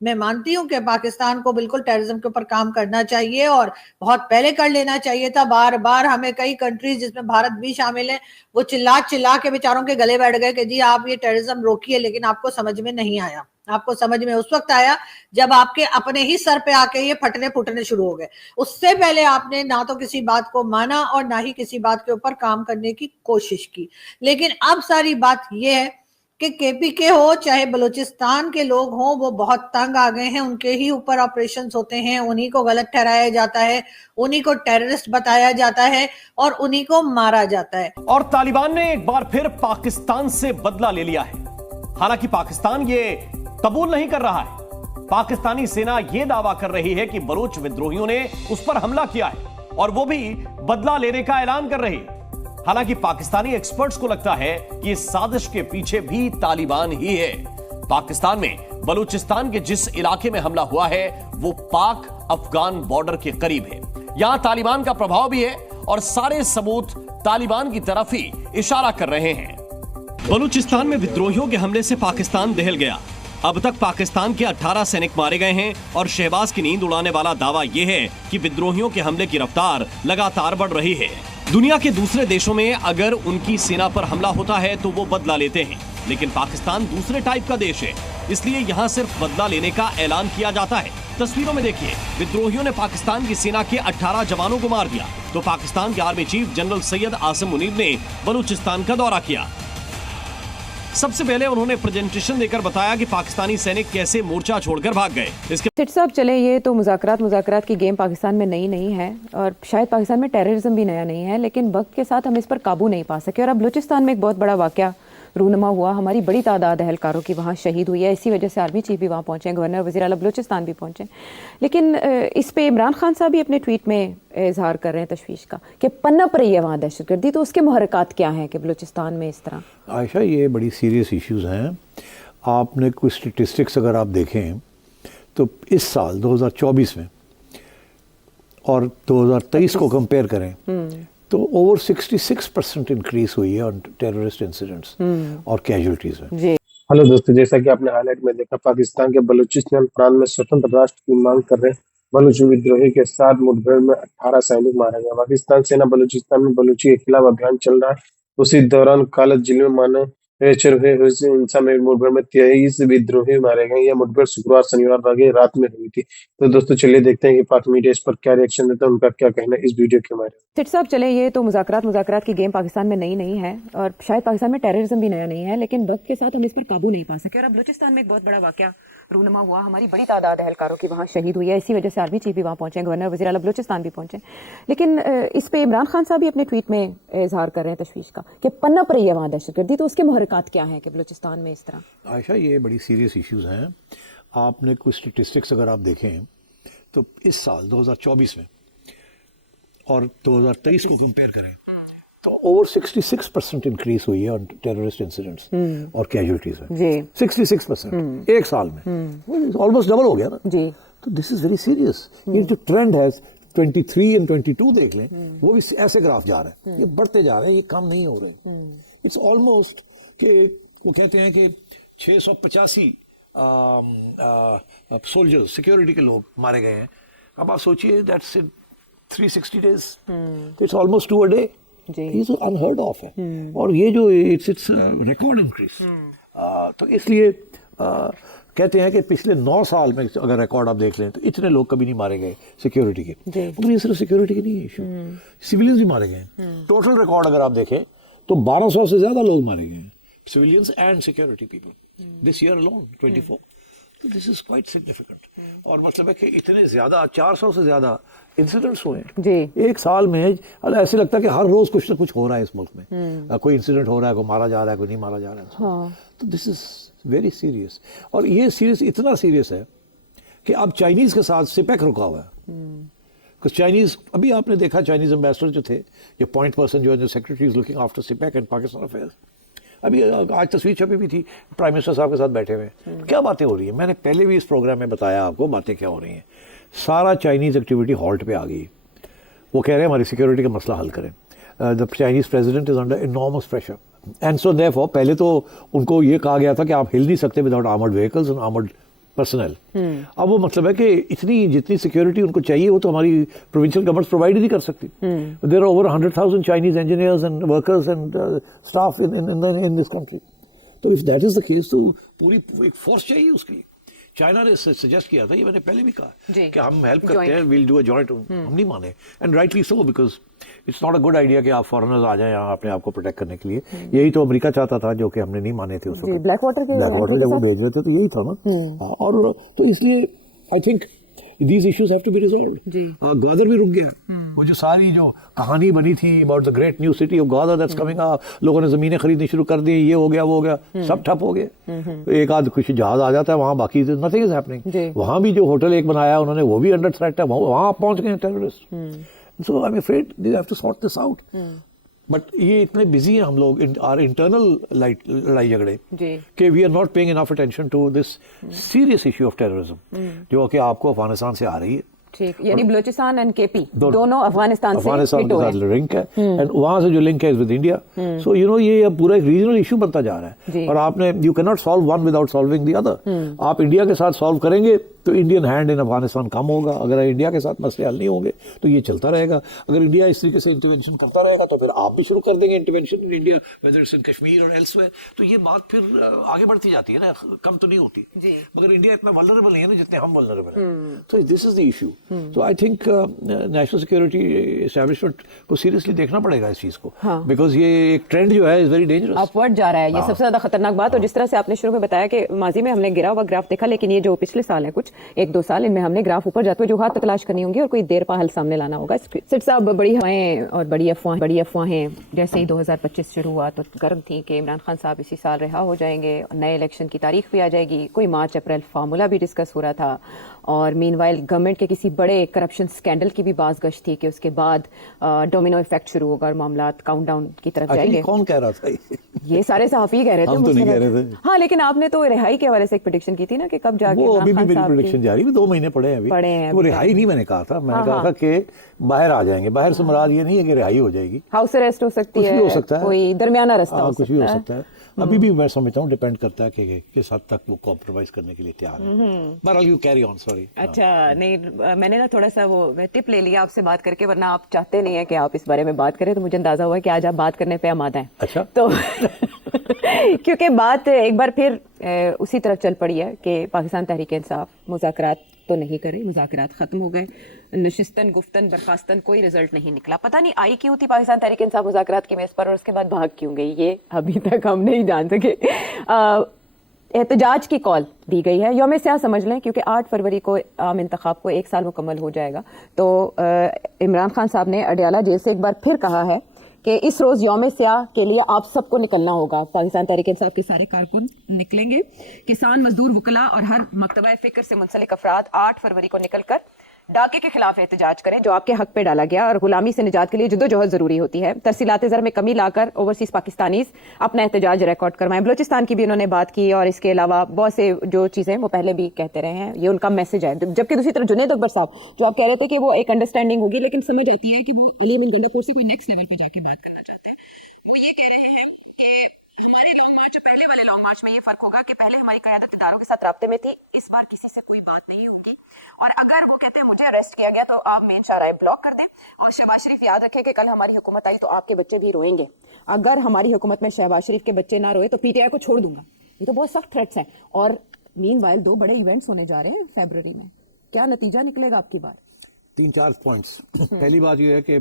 मैं मानती हूं कि पाकिस्तान को बिल्कुल टेररिज्म के ऊपर काम करना चाहिए और बहुत पहले कर लेना चाहिए था। बार बार हमें कई कंट्रीज जिसमें भारत भी शामिल है वो चिल्ला चिल्ला के बेचारों के गले बैठ गए कि जी आप ये टेररिज्म रोकिए, लेकिन आपको समझ में नहीं आया। आपको समझ में उस वक्त आया जब आपके अपने ही सर पे आके ये फटने फूटने शुरू हो गए। उससे पहले आपने ना तो किसी बात को माना और ना ही किसी बात के ऊपर काम करने की कोशिश की। लेकिन अब सारी बात यह है कि केपीके हो चाहे बलूचिस्तान के लोग हों, वो बहुत तंग आ गए हैं। उनके ही ऊपर ऑपरेशंस होते हैं, उन्हीं को गलत ठहराया जाता है, उन्हीं को टेररिस्ट बताया जाता है और उन्हीं को मारा जाता है। और तालिबान ने एक बार फिर पाकिस्तान से बदला ले लिया है। हालांकि पाकिस्तान ये कबूल नहीं कर रहा है। पाकिस्तानी सेना यह दावा कर रही है कि बलूच विद्रोहियों ने उस पर हमला किया है और वो भी बदला लेने का ऐलान कर रही है। हालांकि पाकिस्तानी एक्सपर्ट्स को लगता है कि इस साजिश के पीछे भी तालिबान ही है। पाकिस्तान में बलूचिस्तान के जिस इलाके में हमला हुआ है वो पाक अफगान बॉर्डर के करीब है। यहां तालिबान का प्रभाव भी है और सारे सबूत तालिबान की तरफ ही इशारा कर रहे हैं। बलूचिस्तान में विद्रोहियों के हमले से पाकिस्तान दहल गया। अब तक पाकिस्तान के 18 सैनिक मारे गए हैं और शहबाज की नींद उड़ाने वाला दावा यह है कि विद्रोहियों के हमले की रफ्तार लगातार बढ़ रही है। दुनिया के दूसरे देशों में अगर उनकी सेना पर हमला होता है तो वो बदला लेते हैं, लेकिन पाकिस्तान दूसरे टाइप का देश है, इसलिए यहाँ सिर्फ बदला लेने का ऐलान किया जाता है। तस्वीरों में देखिए, विद्रोहियों ने पाकिस्तान की सेना के 18 जवानों को मार दिया तो पाकिस्तान के army chief general Syed Asim Munir ने बलूचिस्तान का दौरा किया। सबसे पहले उन्होंने प्रेजेंटेशन देकर बताया कि पाकिस्तानी सैनिक कैसे मोर्चा छोड़कर भाग गए। इसके सेठ साहब चले, ये तो मुज़ाकरात की गेम पाकिस्तान में नई नहीं है और शायद पाकिस्तान में टेररिज्म भी नया नहीं है, लेकिन वक्त के साथ हम इस पर काबू नहीं पा सके और अब बलूचिस्तान में एक बहुत बड़ा वाकया रूनुमा हुआ। हमारी बड़ी तादाद एहलकारों की वहाँ शहीद हुई है, इसी वजह से आर्मी चीफ भी वहाँ पहुँचे, गवर्नर वज़ीर आला बलूचिस्तान भी पहुँचे। लेकिन इस पे इमरान खान साहब भी अपने ट्वीट में इजहार कर रहे हैं तशवीश का कि पनप रही है वहाँ दहशतगर्दी, तो उसके मुहर्रिकात क्या हैं कि बलूचिस्तान में इस तरह? आयशा, ये बड़ी सीरियस इश्यूज़ हैं। आपने कुछ स्टेटिस्टिक्स अगर आप देखें तो इस साल 2024 में और 2023 को कंपेयर करें तो ओवर 66% इंक्रीज हुई है ऑन टेररिस्ट इंसिडेंट्स और कैजुअलिटीज में। हेलो दोस्तों, जैसा कि आपने हाईलाइट में देखा, पाकिस्तान के बलूचिस्तान प्रांत में स्वतंत्र राष्ट्र की मांग कर रहे बलूच विद्रोही के साथ मुठभेड़ में 18 सैनिक मारे गए। पाकिस्तान सेना बलूचिस्तान में बलूची के खिलाफ अभियान चल रहा है। उसी दौरान कालत जिले में मानो हिंसा में मुठभेड़ में 23 विद्रोही मारे गए। यह मुठभेड़ शुक्रवार शनिवार रात में हुई थी। तो दोस्तों चलिए देखते हैं कि पाक मीडिया इस पर क्या रिएक्शन देता है, उनका क्या कहना है इस वीडियो के बारे में। सेठ साहब चले, ये तो मुज़ाकरात की गेम पाकिस्तान में नई नहीं है और शायद पाकिस्तान में टेररिज्म भी नया नहीं है, लेकिन वक्त के साथ हम इस पर काबू नहीं पा सके और अब बलूचिस्तान में एक बहुत बड़ा वाकया रूनुमा हुआ। हमारी बड़ी तादाद एहलकारों की वहाँ शहीद हुई है, इसी वजह से आर्मी चीफ भी वहाँ पहुँचे, गवर्नर वज़ीर आला बलूचिस्तान भी पहुँचे। लेकिन इस पे इमरान खान साहब भी अपने ट्वीट में इजहार कर रहे हैं तशवीश का कि पनप रही है वहाँ दहशतगर्दी, तो उसके मुहर्रिकात क्या हैं कि बलूचिस्तान में इस तरह? आयशा, ये बड़ी सीरियस इश्यूज़ हैं। आपने कुछ स्टेटिस्टिक्स अगर आप देखें तो इस साल 2024 में और 2023 को कंपेयर करें तो ओवर 66% इंक्रीज हुई है ऑन टेररिस्ट इंसिडेंट्स और कैजुअलिटीज में। 66% एक साल में, ऑलमोस्ट डबल हो गया ना जी। तो दिस इज वेरी सीरियस। ये जो ट्रेंड है 23 एंड 22 देख लें, वो भी ऐसे ग्राफ जा रहे हैं, ये बढ़ते जा रहे हैं, ये कम नहीं हो रहे। इट्स ऑलमोस्ट कि वो कहते हैं कि 685 सोल्जर्स सिक्योरिटी के लोग मारे गए हैं। अब आप सोचिए that's 360 days, it's almost 2 a day। ये तो अनहर्ड ऑफ है और ये जो इट्स रिकॉर्ड इंक्रीज। तो इसलिए कहते हैं कि पिछले 9 साल में अगर रिकॉर्ड आप देख लें तो इतने लोग कभी नहीं मारे गए सिक्योरिटी के। मगर ये सिर्फ सिक्योरिटी के नहीं है इशू, सिविलियंस भी मारे गए। टोटल रिकॉर्ड अगर आप देखें तो 1200 से ज्यादा लोग मारे गए, civilians and security people this year alone 24। तो this is quite significant। और मतलब है कि इतने ज्यादा 400 से ज्यादा इंसिडेंट्स हुए हैं एक साल में। ऐसे लगता है कि हर रोज कुछ ना कुछ हो रहा है इस मुल्क में, कोई इंसिडेंट हो रहा है, कोई मारा जा रहा है, कोई नहीं मारा जा रहा है। तो दिस इज वेरी सीरियस। और ये सीरियस इतना सीरियस है कि अब चाइनीज के साथ सिपेक रुका हुआ है। चाइनीज, अभी आपने देखा चाइनीज एम्बेसडर जो थे, ये पॉइंट पर्सन जो है, secretary is looking after CPEC and Pakistan affairs, अभी आज तस्वीर छपी भी थी प्राइम मिनिस्टर साहब के साथ बैठे हुए। क्या बातें हो रही है, मैंने पहले भी इस प्रोग्राम में बताया आपको बातें क्या हो रही हैं। सारा चाइनीज एक्टिविटी हॉल्ट पे आ गई। वो कह रहे हैं हमारी सिक्योरिटी का मसला हल करें। The Chinese president is under enormous pressure and so therefore पहले तो उनको ये कहा गया था कि आप हिल नहीं सकते without armoured vehicles and armoured personal. अब वो मतलब है कि इतनी जितनी सिक्योरिटी उनको चाहिए वो तो हमारी प्रोविंशियल गवर्नमेंट प्रोवाइड ही नहीं कर सकती। There are over 100,000 Chinese engineers and workers and staff in this country. तो if that is the case तो पूरी एक फोर्स चाहिए उसके लिए। चाइना ने सजेस्ट किया था, ये मैंने पहले भी कहा कि हम हेल्प करते हैं, विल डू अ जॉइंट। हम नहीं माने, and rightly so, because it's not a good idea कि आप फॉरेनर्स आ जाएं यहाँ अपने आप को प्रोटेक्ट करने के लिए। यही तो अमेरिका चाहता था, जो कि हमने नहीं माने थे उस वक्त। ब्लैक वाटर जब वो भेज रहे थे तो यही था ना। और तो इसलिए I think these issues have to be resolved. Gwadar भी रुक गया। वो जो सारी जो कहानी बनी थी about the great new city of Gwadar that's coming up, लोगों ने जमीनें खरीदनी शुरू कर दी, ये हो गया वो हो गया, सब ठप हो गए। एक आध कुछ जहाज आ जाता है वहाँ, बाकी nothing is happening। वहाँ भी जो होटल एक बनाया उन्होंने, वो भी अंडर थ्रेट है, वहाँ पहुँच गए terrorist. So I'm afraid they have to sort this out. But ये इतने बिजी हैं हम लोग आर इंटरनल लड़ाई झगड़े कि we are not paying enough attention to this serious issue of terrorism जो कि आपको अफगानिस्तान से आ रही है। ठीक, यानी बलूचिस्तान एंड केपी दोनों अफगानिस्तान के साथ लिंक है, एंड वहां से जो लिंक है with India. So you know ये अब पूरा एक रीजनल इशू बनता जा रहा है, और आपने you can not solve one without solving the other. आप इंडिया के साथ सॉल्व करेंगे तो इंडियन हैंड इन अफगानिस्तान कम होगा। अगर इंडिया के साथ मसले हल नहीं होंगे तो ये चलता रहेगा। अगर इंडिया इस तरीके से इंटरवेंशन करता रहेगा तो फिर आप भी शुरू कर देंगे intervention in India, whether it's in Kashmir और एल्सवेयर। तो ये बात फिर आगे बढ़ती जाती है ना, कम तो नहीं होती। मगर इंडिया इतना वल्नरेबल नहीं है ना जितने हम वल्नरेबल हैं। तो दिस इज द इशू। तो I think national security establishment को सीरियसली देखना पड़ेगा इस चीज को, बिकॉज ये एक ट्रेंड जो है इज वेरी डेंजरस, अपवर्ड जा रहा है। ये सबसे ज्यादा खतरनाक बात। और जिस तरह से आपने शुरू में बताया कि माजी में हमने गिरा हुआ ग्राफ देखा, लेकिन ये जो पिछले साल है, कुछ 1-2 साल, इनमें हमने ग्राफ ऊपर जाते हुए जो हाथ तलाश करनी होंगी और कोई देर पा हल सामने लाना होगा। सिट साहब, बड़ी हवाएं और बड़ी अफवाहें जैसे ही 2025 शुरू हुआ तो गर्म थी कि इमरान खान साहब इसी साल रिहा हो जाएंगे, नए इलेक्शन की तारीख भी आ जाएगी, कोई मार्च अप्रैल फार्मूला भी डिस्कस हो रहा था, और मीनवाइल गवर्नमेंट के किसी बड़े करप्शन स्कैंडल की भी बाज़गश्त थी कि उसके बाद डोमिनो इफेक्ट शुरू होगा और मामला काउंटडाउन की तरफ जाएंगे। कौन कह रहा था ये सारे सहाफ़ी कह रहे थे, हम तो नहीं कह रहे थे। हाँ, लेकिन आपने तो रिहाई के हवाले से एक प्रेडिक्शन की थी ना कि कब जाके वो अभी भी मेरी प्रेडिक्शन जारी है, 2 महीने पड़े हैं। वो रिहाई नहीं मैंने कहा था, मैंने कहा था कि बाहर आ जाएंगे। बाहर से मुराद ये नहीं है कि रिहाई हो जाएगी, हाउस अरेस्ट हो सकती है, हो सकता है, कोई दरमियाना रास्ता कुछ भी हो सकता है। अभी भी मैं समझता हूँ डिपेंड करता है कि किस हद तक वो कॉम्प्रोमाइज करने के लिए तैयार है। बहरहाल यू कैरी ऑन। सॉरी। अच्छा, नहीं, मैंने ना थोड़ा सा वो टिप ले लिया आपसे बात करके, वरना आप चाहते नहीं है कि आप इस बारे में बात करें, तो मुझे अंदाजा हुआ कि आज आप बात करने पे आमादा हैं। अच्छा। तो क्योंकि बात एक बार फिर उसी तरफ चल पड़ी है कि पाकिस्तान तहरीक इंसाफ मुज़ाकरात तो नहीं करे, मुज़ाकरात खत्म हो गए, नशिस्तन गुफ्तन बर्खास्तन कोई रिजल्ट नहीं निकला। पता नहीं आई क्यों थी पाकिस्तान तहरीक इंसाफ मुज़ाकरात की मेज़ पर और उसके बाद भाग क्यों गई, ये अभी तक हम नहीं जान सके। एहतजाज की कॉल दी गई है, यौम स्याह समझ लें, क्योंकि 8 फरवरी को आम इंतखाब को 1 साल मुकम्मल हो जाएगा। तो इमरान खान साहब ने अडयाला जेल से एक बार फिर कहा है कि इस रोज़ यौम स्याह के लिए आप सबको निकलना होगा। पाकिस्तान तहरीक इंसाफ के सारे कारकुन निकलेंगे, किसान, मजदूर, वकला और हर मकतबा फ़िक्र से मुंसलिक अफराद 8 फरवरी को निकलकर डाके के खिलाफ एहतजाज करें जो आपके हक पे डाला गया, और गुलामी से निजात के लिए जद्दोजहद जरूरी होती है। तरसीलात ज़र में कमी लाकर ओवरसीज पाकिस्तानीज अपना एहतजाज रिकॉर्ड करवाएं। बलूचिस्तान की भी उन्होंने बात की, और इसके अलावा बहुत से जो चीज़ें वो पहले भी कहते रहे हैं, ये उनका मैसेज है। जबकि दूसरी तरफ जुनैद अकबर साहब जो आप कह रहे थे कि वो एक अंडरस्टैंडिंग होगी, लेकिन समझ आती है कि वो अली अमीन गंडापुर से कोई नेक्स्ट लेवल पर जाके बात करना चाहते हैं। वो ये कह रहे हैं कि हमारे लॉन्ग मार्च, पहले वाले लॉन्ग मार्च में ये फर्क होगा कि पहले हमारी क़यादत इदारों के साथ राब्ते में थी, इस बार किसी से कोई बात नहीं होगी। और अगर वो कहते हैं मुझे अरेस्ट किया गया तो आप मेन शाहराह ब्लॉक कर दें, और शहबाज शरीफ याद रखें कि कल हमारी हुकूमत आई तो आपके बच्चे भी रोएंगे। अगर हमारी हुकूमत में शहबाज शरीफ के बच्चे ना रोए तो पीटीआई को छोड़ दूंगा। ये तो बहुत सख्त थ्रेट्स हैं। और मीनवाइल 2 बड़े इवेंट्स होने जा रहे हैं फरवरी में, क्या नतीजा निकलेगा आपकी बार? 3-4 पॉइंट्स। पहली बात यह है कि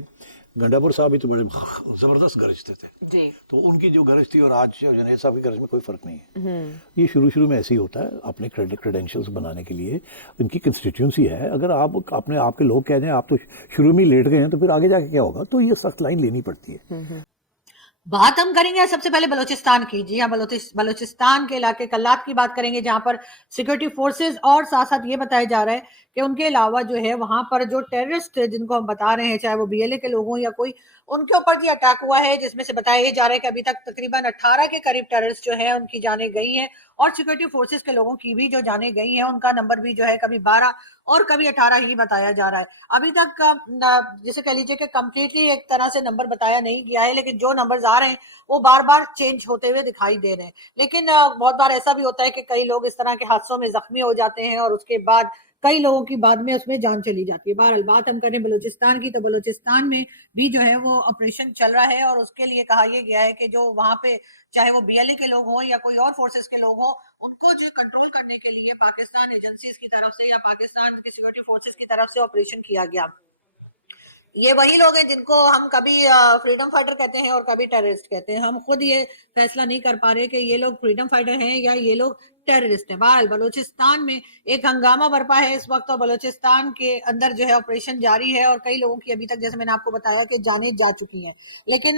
गंडापुर साहब भी तो बड़े जबरदस्त गरजते थे जी, तो उनकी जो गरज थी और आज जुनैद साहब की गरज में कोई फर्क नहीं है। ये शुरू में ऐसे ही होता है, अपने क्रेडेंशियल्स बनाने के लिए उनकी कंस्टिट्यूंसी है। अगर आप अपने आपके लोग कह दें आप तो शुरू में लेट गए हैं तो फिर आगे जाके क्या होगा, तो ये सख्त लाइन लेनी पड़ती है। बात हम करेंगे सबसे पहले बलूचिस्तान की। जी हाँ, बलूचिस्तान के इलाके कल्लात की बात करेंगे, जहां पर सिक्योरिटी फोर्सेस और साथ साथ ये बताया जा रहा है कि उनके अलावा जो है वहां पर जो टेररिस्ट जिनको हम बता रहे हैं, चाहे वो बीएलए के लोग हों या कोई, उनके ऊपर भी अटैक हुआ है, जिसमें से बताया जा रहा है कि अभी तक तकरीबन 18 के करीब टेररिस्ट जो है उनकी जानें गई हैं और सिक्योरिटी फोर्सेस के लोगों की भी जो जाने गई हैं उनका नंबर भी जो है कभी 12 और कभी 18 ही बताया जा रहा है। अभी तक जिसे कह लीजिए कि कंप्लीटली एक तरह से नंबर बताया नहीं गया है, लेकिन जो नंबर्स आ रहे हैं वो बार बार चेंज होते हुए दिखाई दे रहे हैं। लेकिन बहुत बार ऐसा भी होता है कि कई लोग इस तरह के हादसों में जख्मी हो जाते हैं और उसके बाद कई लोगों की बाद में उसमें जान चली जाती है। बहरहाल बात हम करें बलूचिस्तान की, तो बलूचिस्तान में भी जो है वो ऑपरेशन चल रहा है और उसके लिए कहा यह गया है कि जो वहां पे चाहे वो बीएलए के लोग हों या कोई और फोर्सेस के लोग हों, उनको जो कंट्रोल करने के लिए पाकिस्तान एजेंसीज की तरफ से या पाकिस्तान की सिक्योरिटी फोर्सेस की तरफ से ऑपरेशन किया गया। ये वही लोग हैं जिनको हम कभी फ्रीडम फाइटर कहते हैं और कभी टेररिस्ट कहते हैं। हम खुद ये फैसला नहीं कर पा रहे कि ये लोग फ्रीडम फाइटर हैं या ये लोग टेररिस्ट हैं। बहरहाल बलूचिस्तान में एक हंगामा बरपा है इस वक्त, और बलूचिस्तान के अंदर जो है ऑपरेशन जारी है और कई लोगों की अभी तक, जैसे मैंने आपको बताया, कि जाने जा चुकी हैं। लेकिन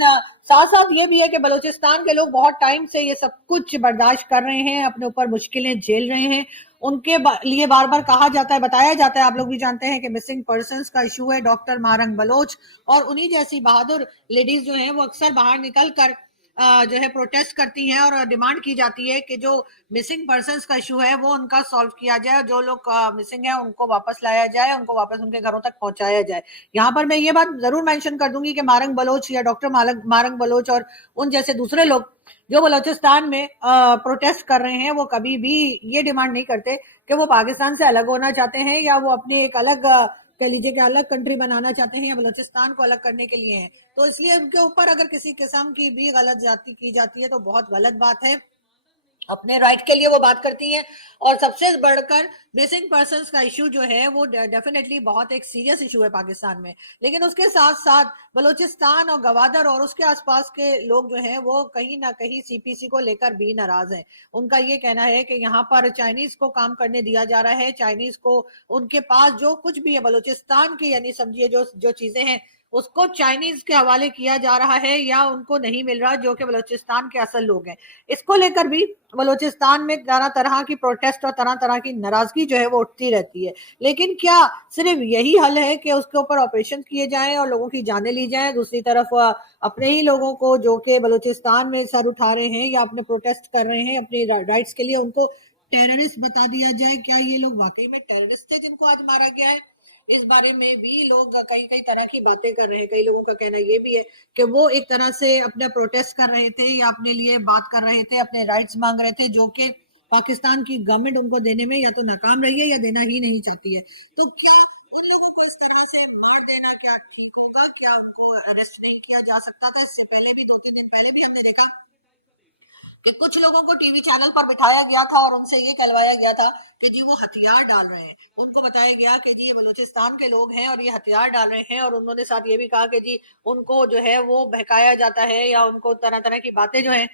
साथ साथ ये भी है कि बलूचिस्तान के लोग बहुत टाइम से ये सब कुछ बर्दाश्त कर रहे हैं, अपने ऊपर मुश्किलें झेल रहे हैं। उनके लिए बार बार कहा जाता है, बताया जाता है, आप लोग भी जानते हैं कि मिसिंग पर्संस का इशू है। डॉक्टर मारंग बलोच और उन्हीं जैसी बहादुर लेडीज जो हैं वो अक्सर बाहर निकल कर जो है प्रोटेस्ट करती हैं और डिमांड की जाती है कि जो मिसिंग पर्संस का इशू है वो उनका सॉल्व किया जाए, जो लोग मिसिंग है उनको वापस लाया जाए, उनको वापस उनके घरों तक पहुंचाया जाए। यहाँ पर मैं ये बात जरूर मेंशन कर दूंगी कि मारंग बलोच या डॉक्टर मारंग बलोच और उन जैसे दूसरे लोग जो बलोचिस्तान में प्रोटेस्ट कर रहे हैं, वो कभी भी ये डिमांड नहीं करते कि वो पाकिस्तान से अलग होना चाहते हैं या वो अपने एक अलग कह लीजिए कि अलग कंट्री बनाना चाहते हैं या बलोचिस्तान को अलग करने के लिए हैं। तो इसलिए उनके ऊपर अगर किसी किस्म की भी गलत जाती की जाती है तो बहुत गलत बात है। अपने राइट के लिए वो बात करती हैं और सबसे बढ़कर मिसिंग पर्संस का इशू जो है वो डेफिनेटली बहुत एक सीरियस इशू है पाकिस्तान में। लेकिन उसके साथ साथ बलूचिस्तान और गवादर और उसके आसपास के लोग जो हैं वो कहीं ना कहीं सीपीसी को लेकर भी नाराज हैं। उनका ये कहना है कि यहाँ पर चाइनीज को काम करने दिया जा रहा है, चाइनीज को उनके पास जो कुछ भी है बलूचिस्तान के, यानी समझिए जो जो चीजें हैं उसको चाइनीज के हवाले किया जा रहा है या उनको नहीं मिल रहा जो कि बलूचिस्तान के असल लोग हैं। इसको लेकर भी बलूचिस्तान में तरह तरह की प्रोटेस्ट और तरह तरह की नाराजगी जो है वो उठती रहती है। लेकिन क्या सिर्फ यही हल है कि उसके ऊपर ऑपरेशन किए जाएं और लोगों की जानें ली जाएं? दूसरी तरफ अपने ही लोगों को जो कि बलूचिस्तान में सर उठा रहे हैं या अपने प्रोटेस्ट कर रहे हैं अपने राइट्स के लिए, उनको टेररिस्ट बता दिया जाए। क्या ये लोग वाकई में टेररिस्ट थे जिनको आज मारा गया है? इस बारे में भी लोग कई कई तरह की बातें कर रहे हैं। कई लोगों का कहना ये भी है कि वो एक तरह से अपना प्रोटेस्ट कर रहे थे या अपने लिए बात कर रहे थे, अपने राइट्स मांग रहे थे, जो कि पाकिस्तान की गवर्नमेंट उनको देने में या तो नाकाम रही है या देना ही नहीं चाहती है। तो क्या इस तरह से वोट देना क्या ठीक होगा? क्या उनको अरेस्ट नहीं किया जा सकता था? इससे पहले भी 2-3 दिन पहले भी हमने देखा कि कुछ लोगों को टीवी चैनल पर बिठाया गया था और उनसे ये कहलवाया गया था कि जी वो हथियार डाल रहे हैं। उनको बताया गया कि जी ये बलूचिस्तान के लोग हैं और ये हथियार डाल रहे हैं, और उन्होंने साथ ये भी कहा कि जी उनको जो है वो बहकाया जाता है या उनको तरह तरह की बातें जो है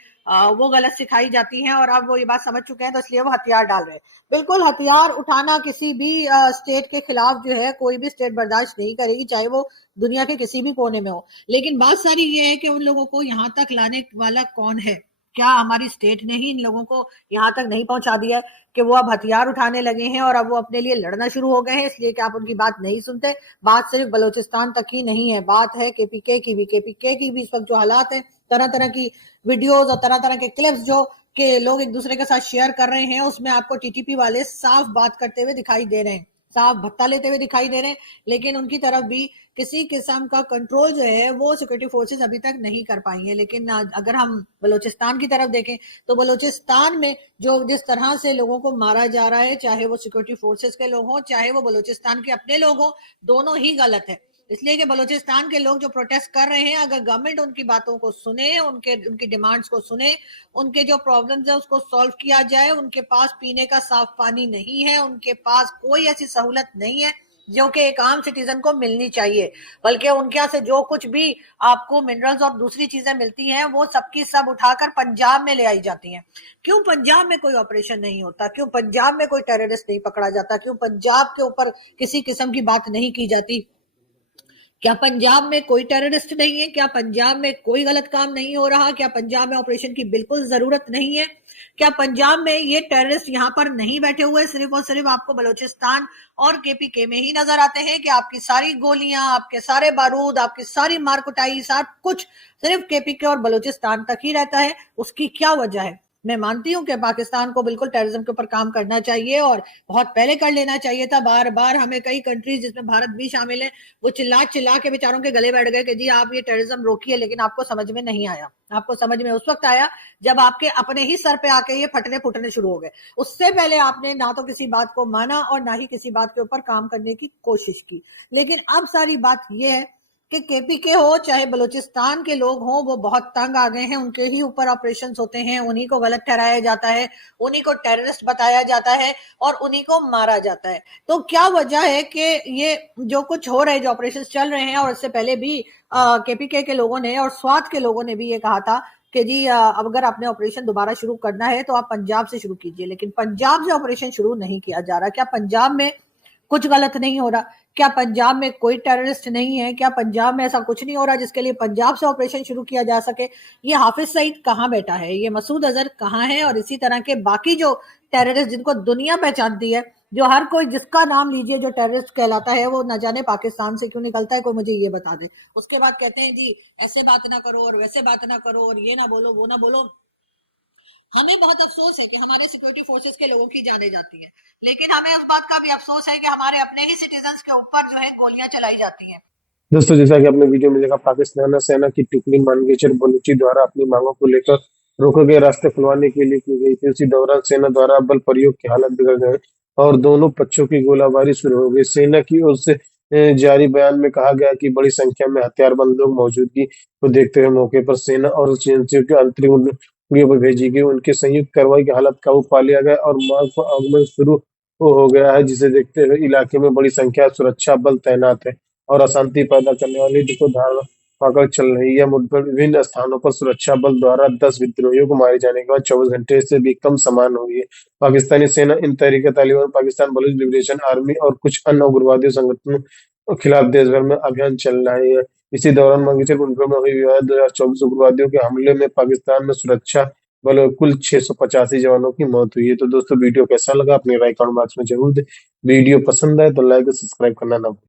वो गलत सिखाई जाती हैं और अब वो ये बात समझ चुके हैं तो इसलिए वो हथियार डाल रहे हैं। बिल्कुल, हथियार उठाना किसी भी स्टेट के खिलाफ जो है कोई भी स्टेट बर्दाश्त नहीं करेगी, चाहे वो दुनिया के किसी भी कोने में हो। लेकिन बात सारी ये है कि उन लोगों को यहाँ तक लाने वाला कौन है? क्या हमारी स्टेट ने ही इन लोगों को यहाँ तक नहीं पहुंचा दिया है कि वो अब हथियार उठाने लगे हैं और अब वो अपने लिए लड़ना शुरू हो गए हैं, इसलिए कि आप उनकी बात नहीं सुनते? बात सिर्फ बलूचिस्तान तक ही नहीं है, बात है केपीके की भी। केपीके की भी इस वक्त जो हालात हैं, तरह तरह की वीडियोस और तरह तरह के क्लिप्स जो कि लोग एक दूसरे के साथ शेयर कर रहे हैं, उसमें आपको टीटीपी वाले साफ बात करते हुए दिखाई दे रहे हैं, साफ भत्ता लेते हुए दिखाई दे रहे हैं। लेकिन उनकी तरफ भी किसी किस्म का कंट्रोल जो है वो सिक्योरिटी फोर्सेस अभी तक नहीं कर पाई है। लेकिन अगर हम बलूचिस्तान की तरफ देखें तो बलूचिस्तान में जो जिस तरह से लोगों को मारा जा रहा है, चाहे वो सिक्योरिटी फोर्सेस के लोग हों चाहे वो बलूचिस्तान के अपने लोग हों, दोनों ही गलत है। इसलिए कि बलूचिस्तान के लोग जो प्रोटेस्ट कर रहे हैं, अगर गवर्नमेंट उनकी बातों को सुने, उनकी डिमांड्स को सुने, उनके जो प्रॉब्लम्स है उसको सॉल्व किया जाए। उनके पास पीने का साफ पानी नहीं है, उनके पास कोई ऐसी सहूलत नहीं है जो कि एक आम सिटीजन को मिलनी चाहिए, बल्कि उनके यहाँ से जो कुछ भी आपको मिनरल्स और दूसरी चीजें मिलती हैं वो सबकी सब उठाकर पंजाब में ले आई जाती हैं। क्यों पंजाब में कोई ऑपरेशन नहीं होता? क्यों पंजाब में कोई टेररिस्ट नहीं पकड़ा जाता? क्यों पंजाब के ऊपर किसी किस्म की बात नहीं की जाती? क्या पंजाब में कोई टेररिस्ट नहीं है? क्या पंजाब में कोई गलत काम नहीं हो रहा? क्या पंजाब में ऑपरेशन की बिल्कुल जरूरत नहीं है? क्या पंजाब में ये टेररिस्ट यहाँ पर नहीं बैठे हुए सिर्फ और सिर्फ आपको बलूचिस्तान और केपीके में ही नजर आते हैं कि आपकी सारी गोलियां, आपके सारे बारूद, आपकी सारी मार कुटाई, सब कुछ सिर्फ केपीके और बलूचिस्तान तक ही रहता है? उसकी क्या वजह है? मैं मानती हूं कि पाकिस्तान को बिल्कुल टेररिज्म के ऊपर काम करना चाहिए और बहुत पहले कर लेना चाहिए था। बार बार हमें कई कंट्रीज जिसमें भारत भी शामिल है वो चिल्ला चिल्ला के बेचारों के गले बैठ गए कि जी आप ये टेररिज्म रोकिए, लेकिन आपको समझ में नहीं आया। आपको समझ में उस वक्त आया जब आपके अपने ही सर पे आके ये फटने फुटने शुरू हो गए। उससे पहले आपने ना तो किसी बात को माना और ना ही किसी बात के ऊपर काम करने की कोशिश की। लेकिन अब सारी बात यह है कि केपीके हो चाहे बलूचिस्तान के लोग हों, वो बहुत तंग आ गए हैं। उनके ही ऊपर ऑपरेशंस होते हैं, उन्हीं को गलत ठहराया जाता है, उन्हीं को टेररिस्ट बताया जाता है और उन्हीं को मारा जाता है। तो क्या वजह है कि ये जो कुछ हो रहे, जो ऑपरेशंस चल रहे हैं, और इससे पहले भी केपीके के लोगों ने और स्वात के लोगों ने भी ये कहा था कि जी अगर आपने ऑपरेशन दोबारा शुरू करना है तो आप पंजाब से शुरू कीजिए, लेकिन पंजाब से ऑपरेशन शुरू नहीं किया जा रहा। क्या पंजाब में कुछ गलत नहीं हो रहा? क्या पंजाब में कोई टेररिस्ट नहीं है? क्या पंजाब में ऐसा कुछ नहीं हो रहा जिसके लिए पंजाब से ऑपरेशन शुरू किया जा सके? ये हाफिज सईद कहाँ बैठा है? ये मसूद अजहर कहाँ है? और इसी तरह के बाकी जो टेररिस्ट जिनको दुनिया पहचानती है, जो हर कोई जिसका नाम लीजिए जो टेररिस्ट कहलाता है, वो न जाने पाकिस्तान से क्यों निकलता है, कोई मुझे ये बता दे। उसके बाद कहते हैं जी ऐसे बात ना करो और वैसे बात ना करो और ये ना बोलो वो ना बोलो। हमें बहुत अफसोस है कि हमारे सिक्योरिटी फोर्सेस के लोगों की जाने जाती है, लेकिन हमें उस बात का भी अफसोस है कि हमारे अपने ही सिटीजन्स के ऊपर जो है गोलियां चलाई जाती हैं। दोस्तों, जैसा कि आपने वीडियो में देखा, पाकिस्तान सेना की टुकड़ी मानगेचर बलूची द्वारा अपनी मांगों को लेकर रोके गए रास्ते खुलवाने के लिए की गई थी। उसी दौरान सेना द्वारा बल प्रयोग की हालत बिगड़ गई और दोनों पक्षों की गोलाबारी शुरू हो गई। सेना की ओर से जारी बयान में कहा गया कि बड़ी संख्या में हथियारबंद लोग मौजूदगी को देखते हुए मौके पर सेना और एजेंसियों के अंतरिम टुकड़ियों पर भेजी गई। उनकी संयुक्त कार्रवाई की हालत काबू पा लिया गया और मार्ग पर आगमन शुरू हो गया है, जिसे देखते हुए इलाके में बड़ी संख्या सुरक्षा बल तैनात है और अशांति पैदा करने वाली को धारणा पकड़ चल रही है। मुठभेड़ विभिन्न स्थानों पर सुरक्षा बल द्वारा 10 विद्रोहियों को मारे जाने के बाद 24 घंटे से भी कम समान हुई है। पाकिस्तानी सेना इन तहरीक तालिबान, पाकिस्तान बलूच लिबरेशन आर्मी और कुछ अन्य उग्रवादी संगठनों के खिलाफ देश भर में अभियान चल रहे हैं। इसी दौरान मंगेचर मुठभेड़ में हुई विवाद 2024 उग्रवादियों के हमले में पाकिस्तान में सुरक्षा बलों कुल 685 जवानों की मौत हुई है। तो दोस्तों, वीडियो कैसा लगा अपनी राय कमेंट बॉक्स में जरूर दें। वीडियो पसंद आए तो लाइक और सब्सक्राइब करना ना भूलें।